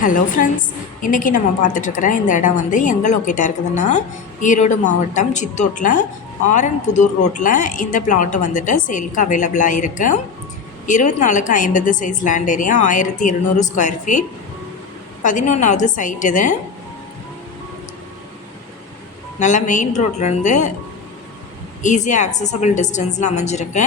Hello friends இன்றைக்கி நம்ம பார்த்துட்ருக்குற இந்த இடம் வந்து எங்கே லொக்கேட்டாக இருக்குதுன்னா ஈரோடு மாவட்டம் சித்தோட்டில் ஆரன் புதூர் ரோட்டில் இந்த பிளாட்டு வந்துட்டு சேலுக்கு அவைலபிளாக இருக்குது இருபத்தி நாலுக்கு ஐம்பது சைஸ் லேண்ட் ஏரியா ஆயிரத்தி இருநூறு ஸ்கொயர் ஃபீட் பதினொன்றாவது சைட் இது. நல்லா மெயின் ரோட்லேருந்து ஈஸியாக அக்சசபிள் டிஸ்டன்ஸில் அமைஞ்சிருக்கு.